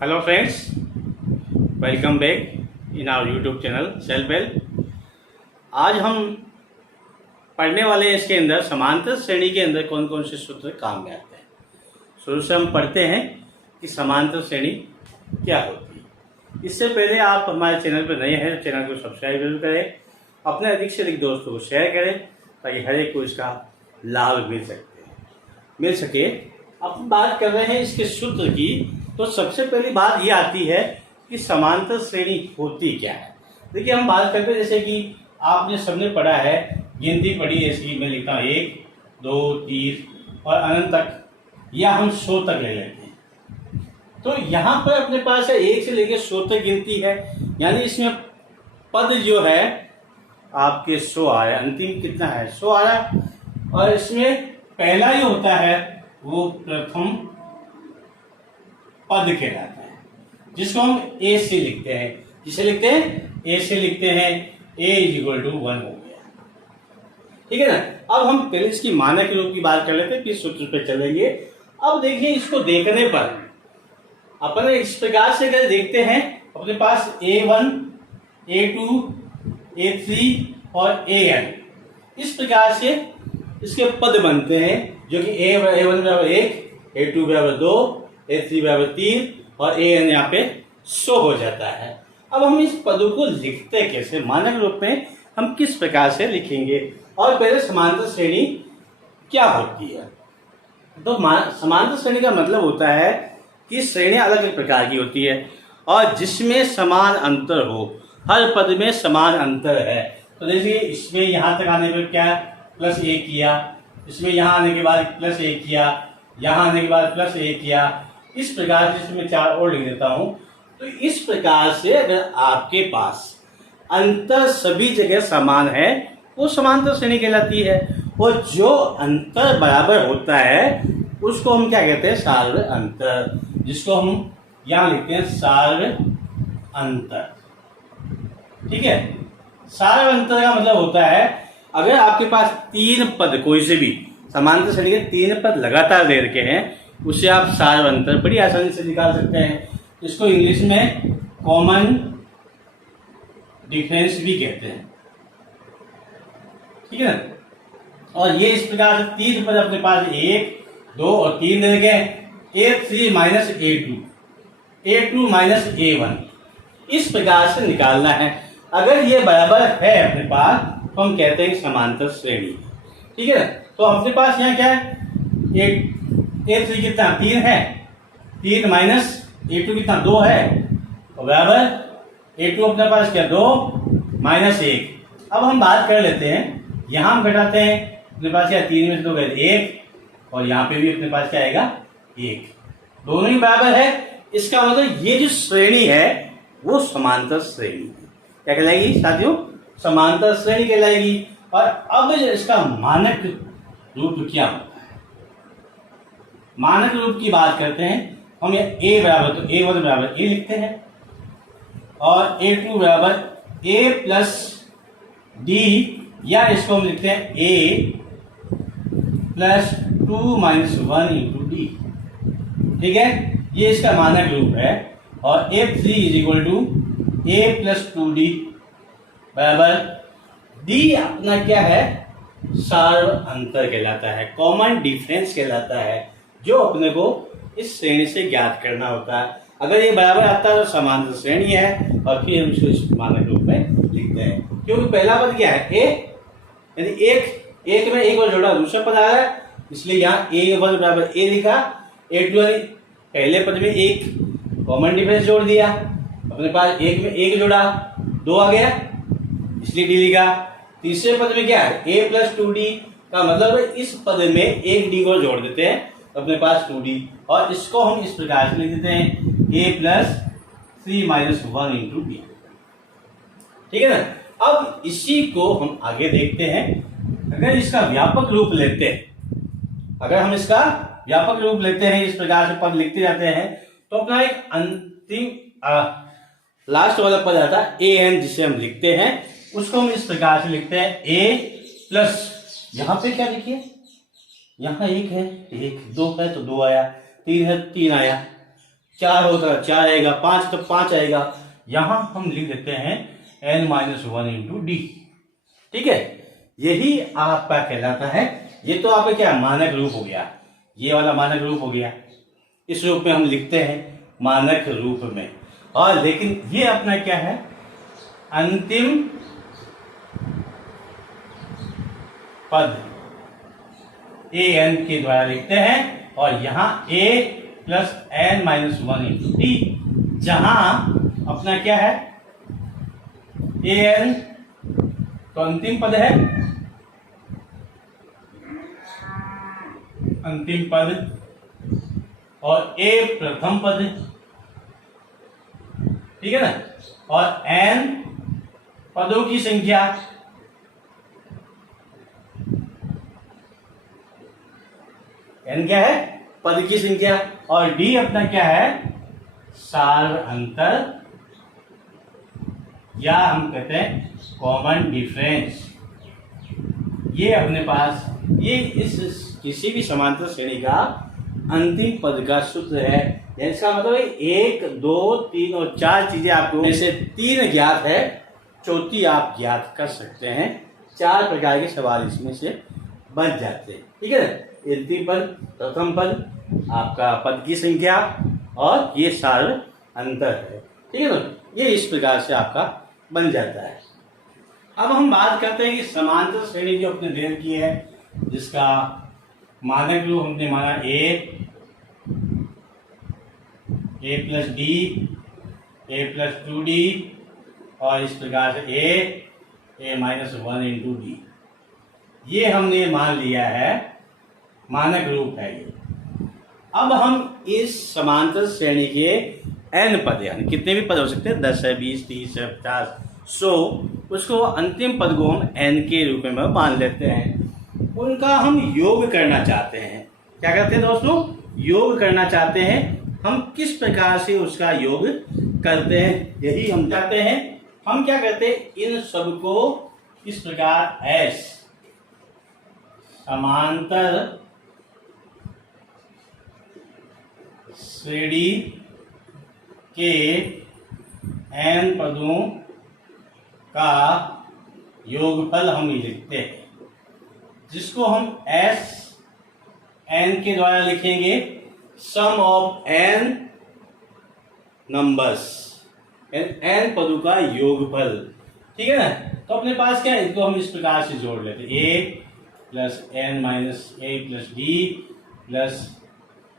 Hello friends, welcome back in our YouTube channel self help. आज हम पढ़ने वाले हैं इसके अंदर समांतर श्रेणी के अंदर कौन कौन से सूत्र काम में आते हैं। शुरू से हम पढ़ते हैं कि समांतर श्रेणी क्या होती है। इससे पहले आप हमारे चैनल पर नए हैं तो चैनल को सब्सक्राइब जरूर करें, अपने अधिक से अधिक दोस्तों को शेयर करें ताकि हर एक को इसका लाभ मिल सके। अब बात कर रहे हैं इसके सूत्र की, तो सबसे पहली बात ये आती है कि समांतर श्रेणी होती क्या है। देखिए, हम बात करते हैं जैसे कि आपने सबने पढ़ा है, गिनती पढ़ी है इसकी, मैं लिखता हूँ 1 2 3 और अनंत तक, या हम 100 तक ले लेते हैं। तो यहाँ पर अपने पास है 1 से लेकर 100 तक गिनती है, यानी इसमें पद जो है आपके 100 आ रहा है। अंतिम कितना है? 100 आ रहा है। और इसमें पहला ही होता है वो प्रथम पद कहलाता है, जिसको हम ए से लिखते हैं। जिसे लिखते हैं ए से लिखते हैं, a = 1 हो गया। ठीक है ना। अब हम पहले इसकी मानक रूप की बात कर लेते हैं, फिर सूत्र पे चलेंगे। अब देखिए, इसको देखने पर अपन इस प्रकार से अगर देखते हैं, अपने पास a1 a2 a3 और an, इस प्रकार से इसके पद बनते हैं, जो कि a1 = 1, a2 = 2, a3 = 3 और an यहाँ पे 100 हो जाता है। अब हम इस पदों को लिखते कैसे, मानक रूप में हम किस प्रकार से लिखेंगे। और पहले समांतर श्रेणी क्या होती है। तो समांतर श्रेणी का मतलब होता है कि श्रेणी अलग अलग प्रकार की होती है और जिसमें समान अंतर हो, हर पद में समान अंतर है। तो देखिए, इसमें यहाँ तक आने पर क्या +1 किया, इसमें यहाँ आने के बाद +1 किया, यहाँ आने के बाद +1 किया। इस प्रकार से इसमें 4 और लिख देता हूं। तो इस प्रकार से अगर आपके पास अंतर सभी जगह समान है, वो समांतर श्रेणी कहलाती है। और जो अंतर बराबर होता है उसको हम क्या कहते हैं? सार्व अंतर, जिसको हम यहाँ लिखते हैं सार्व अंतर। ठीक है। सार्व अंतर का मतलब होता है, अगर आपके पास 3 पद, कोई से भी समांतर श्रेणी के 3 पद लगातार दे रखे हैं, उससे आप सार्व अंतर बड़ी आसानी से निकाल सकते हैं। इसको इंग्लिश में कॉमन डिफरेंस भी कहते हैं। ठीक है ना। और ये इस प्रकार से 3 पद अपने पास 1 2 और 3 दे रखे हैं, a3 - a2 a2 - a1, इस प्रकार से निकालना है। अगर ये बराबर है अपने पास तो हम कहते हैं समांतर श्रेणी। ठीक है। तो अपने पास यहाँ क्या है? a3 कितना 3 है, 3 - a2 कितना 2 है, और बराबर a2 अपने पास क्या 2 - 1। अब हम बात कर लेते हैं, यहाँ हम घटाते हैं, अपने पास क्या 3 में से 2 गए 1, और यहाँ पे भी अपने पास क्या आएगा 1, दोनों ही बराबर है। इसका मतलब ये जो श्रेणी है वो समांतर श्रेणी है। क्या कहलाएगी साथियों? समांतर श्रेणी कहलाएगी। और अब इसका मानक रूप क्या होता है? मानक रूप की बात करते हैं हम। ये a बराबर, तो a1 बराबर a लिखते हैं, और a2 बराबर a + d, या इसको हम लिखते हैं a + 2 - 1 × d। ठीक है, ये इसका मानक रूप है। और a3 = a + 2d बराबर d अपना क्या है? सार्व अंतर कहलाता है, कॉमन डिफरेंस कहलाता है, जो अपने को इस श्रेणी से ज्ञात करना होता है। अगर ये बराबर आता है तो समांतर श्रेणी है, और फिर हम इसको इस मानक रूप में लिखते हैं। क्योंकि पहला पद क्या है? a, यानी एक में एक और जोड़ा दूसरा पद आ रहा है, इसलिए यहाँ a1 बराबर a लिखा। a2 यानी पहले पद में एक कॉमन डिफरेंस जोड़ दिया, अपने पास 1 में 1 जोड़ा 2 आ गया, इसलिए d लिखा। तीसरे पद में क्या है? a + 2d का मतलब है इस पद में एक d को जोड़ देते हैं, अपने पास 2d, और इसको हम इस प्रकार से लिख देते हैं a + 3 - 1 × d। ठीक है ना। अब इसी को हम आगे देखते हैं। अगर इसका व्यापक रूप लेते हैं, इस प्रकार से पद लिखते जाते हैं, तो अपना एक अंतिम लास्ट वाला पद आता है an, जिसे हम लिखते हैं, उसको हम इस प्रकार से लिखते हैं a + यहाँ पे क्या लिखिए, यहाँ 1 है 1, 2 है तो 2 आया, 3 है 3 आया, 4 होता है 4 आएगा, 5 तो 5 आएगा। यहां हम लिख देते हैं n-1 इंटू डी। ठीक है, यही आपका कहलाता है। ये तो आपका क्या मानक रूप हो गया, ये वाला मानक रूप हो गया। इस रूप में हम लिखते हैं मानक रूप में। और लेकिन ये अपना क्या है, अंतिम पद an के द्वारा लिखते हैं। और यहां a plus n-1 into T, जहां अपना क्या है an तो अंतिम पद है, अंतिम पद, और a प्रथम पद। ठीक है ना, और n पदों की संख्या, n क्या है पद की संख्या, और d अपना क्या है सार अंतर, या हम कहते हैं कॉमन डिफरेंस। ये अपने पास ये इस किसी भी समांतर श्रेणी का अंतिम पद का सूत्र है। इसका मतलब 1, 2, 3 और 4 चीजें आपको में से 3 ज्ञात है, चौथी आप ज्ञात कर सकते हैं। 4 प्रकार के सवाल इसमें से बन जाते हैं। ठीक है ना, अंतिम पद, प्रथम पद, आपका पद की संख्या, और ये सार अंतर है। ठीक है ना, ये इस प्रकार से आपका बन जाता है। अब हम बात करते हैं कि समांतर श्रेणी जो अपने देर की है, जिसका मानक रूप हमने माना a plus D, a plus 2d, और इस प्रकार से a-1 इंटू डी। ये हमने मान लिया है, मानक रूप है ये। अब हम इस समांतर श्रेणी के n पद, यानी कितने भी पद हो सकते हैं, 10 है, 20, 30 है, 50, 100, उसको अंतिम पद को हम n के रूप में मान लेते हैं। उनका हम योग करना चाहते हैं। क्या करते हैं दोस्तों, योग करना चाहते हैं। हम किस प्रकार से उसका योग करते हैं, यही हम चाहते हैं। हम क्या करते हैं, इन सब को इस प्रकार s समांतर श्रेणी के n पदों का योगफल हम लिखते हैं, जिसको हम s n के द्वारा लिखेंगे सम ऑफ n नंबर्स, n पदों का योगफल। ठीक है ना, तो अपने पास क्या है, इनको हम इस प्रकार से जोड़ लेते हैं, a plus n-a plus d plus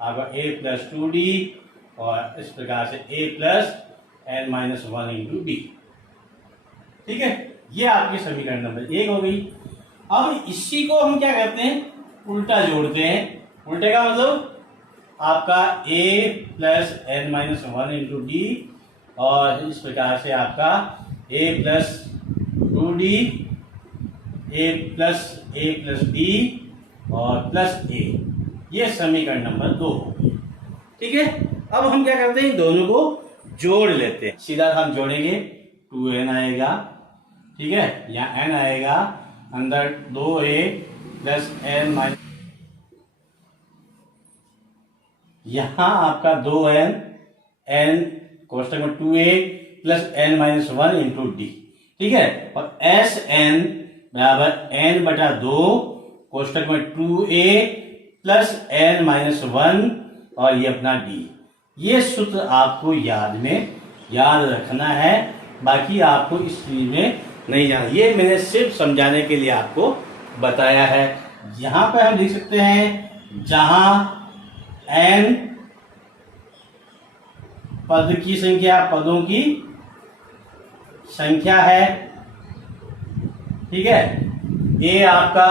आपका a प्लस 2d, और इस प्रकार से a plus n-1 into D. ठीक है, ये आपकी समीकरण नंबर 1 हो गई। अब इसी को हम क्या करते हैं, उल्टा जोड़ते हैं। उल्टे का मतलब आपका a plus n-1 into D, और इस प्रकार से आपका a plus 2d, a plus d और प्लस a। ये समीकरण नंबर 2 हो गई। ठीक है, अब हम क्या करते हैं, दोनों को जोड़ लेते हैं। सीधा हम जोड़ेंगे, 2n आएगा, ठीक है, यहाँ n आएगा, अंदर 2a प्लस n-, यहाँ आपका 2n, n कोष्टक में 2a plus n-1 into D. ठीक है, और Sn बराबर n बटा 2 कोष्टक में 2a प्लस n-1, और ये अपना d। ये सूत्र आपको याद रखना है, बाकी आपको इस चीज में नहीं जाना। ये मैंने सिर्फ समझाने के लिए आपको बताया है। यहां पर हम लिख सकते हैं, जहां n पद की संख्या, पदों की संख्या है। ठीक है, ये आपका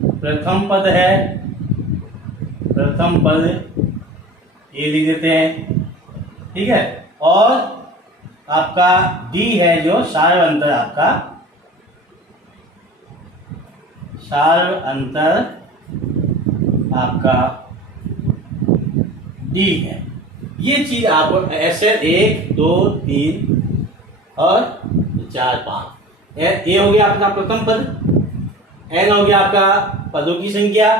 प्रथम पद है, प्रथम पद ये लिख देते हैं। ठीक है, और आपका डी है जो सार अंतर, आपका सार अंतर आपका डी है। ये चीज आपको ऐसे 1, 2, 3 और 4, 5। ए हो गया अपना प्रथम पद, एन हो गया आपका पदों की संख्या,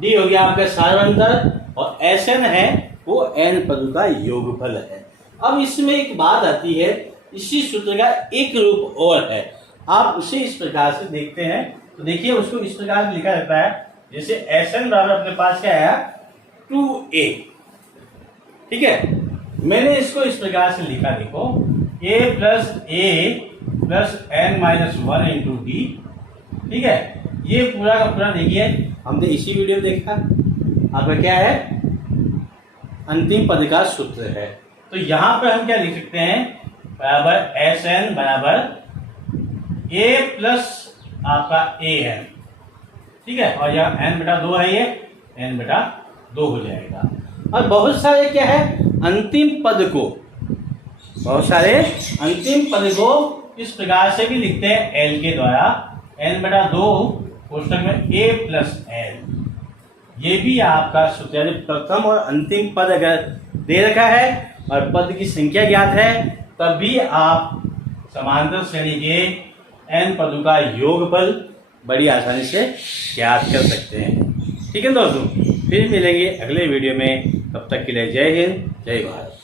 डी हो गया आपका सार अंतर, और एस एन है वो n पदों का योगफल है। अब इसमें एक बात आती है, इसी सूत्र का एक रूप और है, आप उसे इस प्रकार से देखते हैं। तो देखिए उसको इस प्रकार लिखा जाता है, जैसे Sn बराबर अपने पास क्या है 2a, ठीक है। मैंने इसको इस प्रकार से लिखा, देखो a plus n minus 1 into D, ठीक है। ये पूरा का पूरा देखिए हमने इसी वीडियो में देखा, आपका क्या है अंतिम पद का सूत्र है। तो यहां पर हम क्या लिख सकते हैं, बराबर Sn बराबर a प्लस आपका an, ठीक है। और यहाँ n बटा 2 है, ये n बटा 2 हो जाएगा। और बहुत सारे क्या है अंतिम पद को, बहुत सारे अंतिम पद को इस प्रकार से भी लिखते हैं l के द्वारा, n बटा 2 कोष्टक में a प्लस n। ये भी आपका सूत्र है। प्रथम और अंतिम पद अगर दे रखा है और पद की संख्या ज्ञात है, तब भी आप समांतर श्रेणी के n पदों का योगफल बड़ी आसानी से ज्ञात कर सकते हैं। ठीक है दोस्तों, फिर मिलेंगे अगले वीडियो में, तब तक के लिए जय हिंद जय भारत।